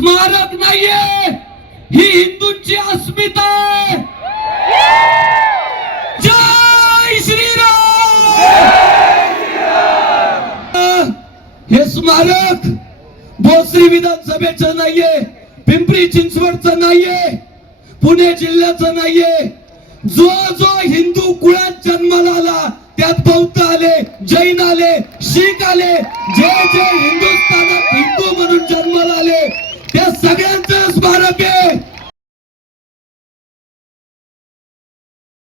स्मारक नाहीये. ही हिंदूंची अस्मिता आहे. जय श्रीराम. हे स्मारक भोसरी विधानसभेचं नाहीये पिंपरी चिंचवडचं नाहीये पुणे जिल्ह्याचं नाहीये. जो जो हिंदू कुळात जन्माला आला त्यात बौद्ध आले जैन आले शीख आले जे जे हिंदुस्थानात हिंदू म्हणून जन्माला आले त्या सगळ्यांचं स्मारक आहे.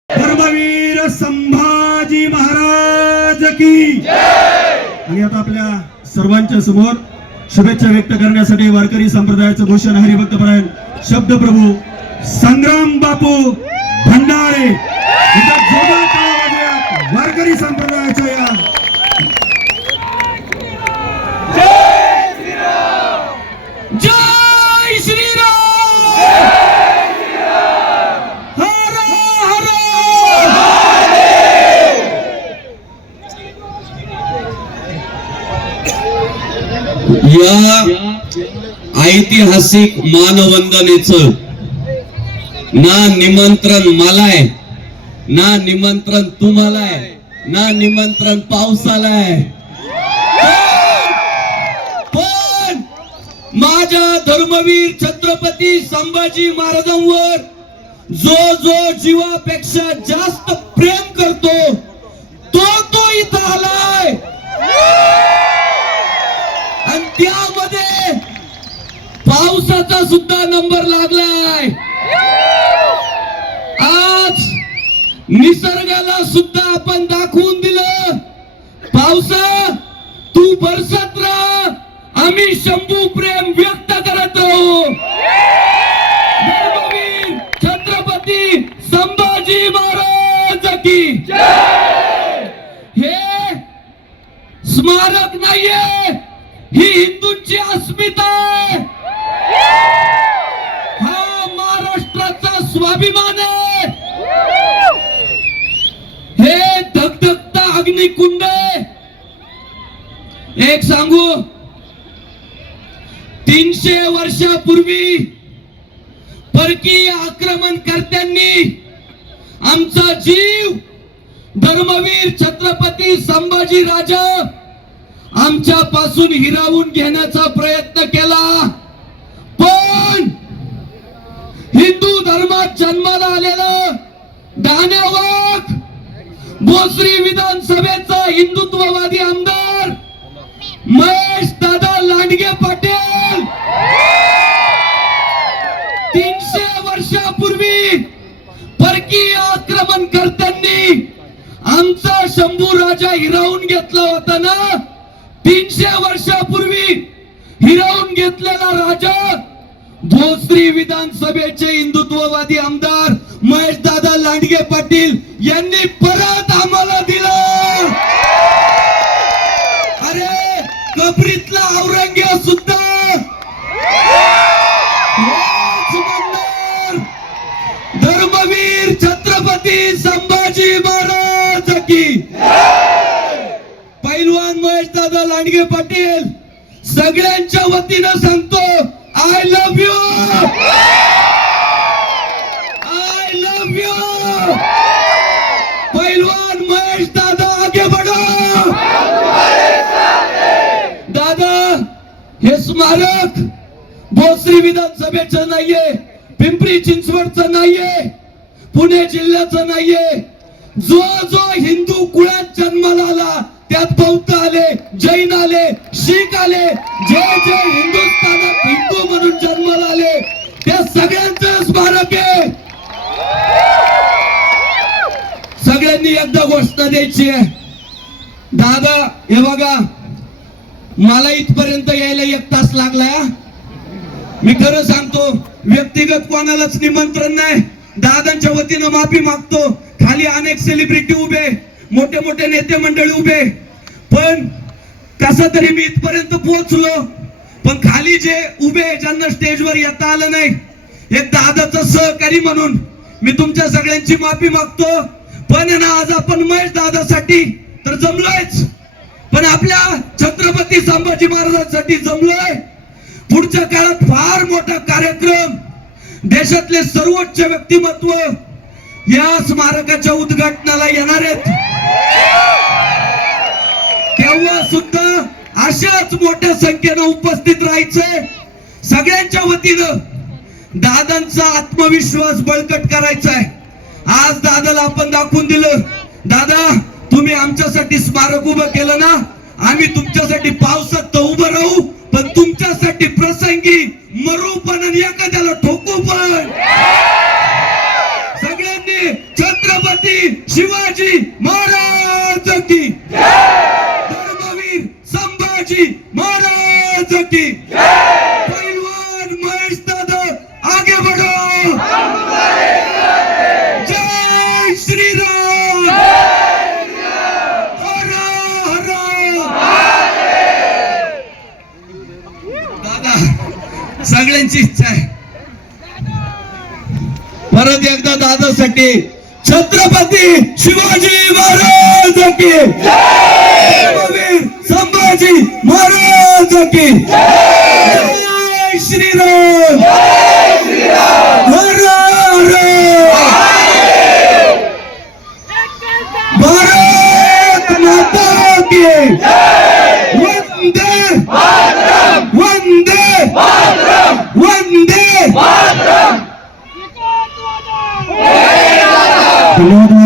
धर्मवीर संभाजी महाराज की. आणि आता आपल्या सर्वांच्या समोर शुभेच्छा व्यक्त करण्यासाठी वारकरी संप्रदायाचं भूषण हरिभक्त परायण शब्दप्रभू संग्राम बापू भंडारे. वारकरी संप्रदायाच्या या जय श्रीराम हर हर या ऐतिहासिक मानवंदनेच. ना निमंत्रण मलाय ना निमंत्रण तुम्हाला ना निमंत्रण पावसालाय. पण माझ्या धर्मवीर छत्रपती संभाजी महाराजांवर जो जो जीवापेक्षा जास्त प्रेम करतो तो तो पावसाचा सुद्धा नंबर लागलाय. आज निसर्गाला सुद्धा आपण दाखवून दिलं. पावसा तू बरसत राहा. आम्ही शंभू प्रेम व्यक्त करत राहू. छत्रपती संभाजी महाराज की हे स्मारक नाहीये ही हिंदूंची अस्मिता आहे. हा महाराष्ट्राचा स्वाभिमान आहे. हे धगधगता अग्निकुंड एक सांगू. तीनशे वर्षापूर्वी परकीय आक्रमणकर्त्यांनी आमचा जीव धर्मवीर छत्रपती संभाजी राजा आमच्या पासून हिरावून घेण्याचा प्रयत्न केला. हिंदू धर्मात जन्माला आलेलं दान्यावाग भोसरी विधानसभेचा हिंदुत्ववादी आमदार महेश दादा लांडगे पाटील. तीनशे वर्षापूर्वी परकीय आक्रमणकर्त्यांनी आमचा शंभू राजा हिरावून घेतला होता ना? तीनशे वर्षापूर्वी हिरावून घेतलेला राजा भोसरी विधानसभेचे हिंदुत्ववादी आमदार महेश दादा लांडगे पाटील यांनी परत आम्हाला दिलं. अरे कबरीतला औरंग्या सुद्धा. धर्मवीर छत्रपती संभाजी महाराज की. पैलवान महेश दादा लांडगे पाटील सगळ्यांच्या वतीनं सांगतो I love you I love you पैलवान महेश दादा आगे बढो। दादा हे स्मारक भोसरी विधानसभेचं नाहीये पिंपरी चिंचवडचं नाहीये पुणे जिल्ह्याचं नाहीये. जो जो हिंदू कुळात जन्माला आला त्यात बौद्ध आले जैन आले शीख आले जे जे हिंदुस्थानात सगळ्यांचं स्मारक आहे. सगळ्यांनी एकदा घोषणा द्यायची आहे. दादा हे बघा मला इथपर्यंत यायला एक तास लागलाय मी खरं सांगतो व्यक्तिगत कोणालाच निमंत्रण नाही. दादांच्या वतीनं माफी मागतो. खाली अनेक सेलिब्रिटी उभे मोठे मोठे नेते मंडळी उभे. पण कस तरी मी इथपर्यंत पोहोचलो. पण खाली जे उभे ज्यांना स्टेजवर येता आलं नाही हे दादाचं सहकारी म्हणून मी तुमच्या सगळ्यांची माफी मागतो. पण आहे ना आज आपण महेश दादासाठी तर जमलोयच. पण आपल्या छत्रपती संभाजी महाराजांसाठी जमलोय. पुढच्या काळात फार मोठा कार्यक्रम देशातले सर्वोच्च व्यक्तिमत्व या स्मारकाच्या उद्घाटनाला येणार आहेत. तेव्हा सुद्धा अशाच मोठ्या संख्येनं उपस्थित राहायचंय. सगळ्यांच्या वतीनं दादांचा आत्मविश्वास बळकट करायचा आहे. आज दादाला आपण दाखवून दिलं. दादा तुम्ही आमच्यासाठी स्मारक उभं केलं ना? आम्ही तुमच्यासाठी पावसात तर उभं राहू पण तुमच्यासाठी प्रसंगी मरू पण आणि एखाद्याला ठोकू पण. सगळ्यांनी छत्रपती शिवाजी महाराज की धर्मवीर संभाजी महाराज की पहलवान महेश दादा आगे बढ़ो जय श्री राम हर हर दादा सगळ्यांची इच्छा आहे. परत एकदा दादासाठी छत्रपती शिवाजी महाराज की संभाजी महाराज की जय श्रीराम. भारत माता की. Saludos.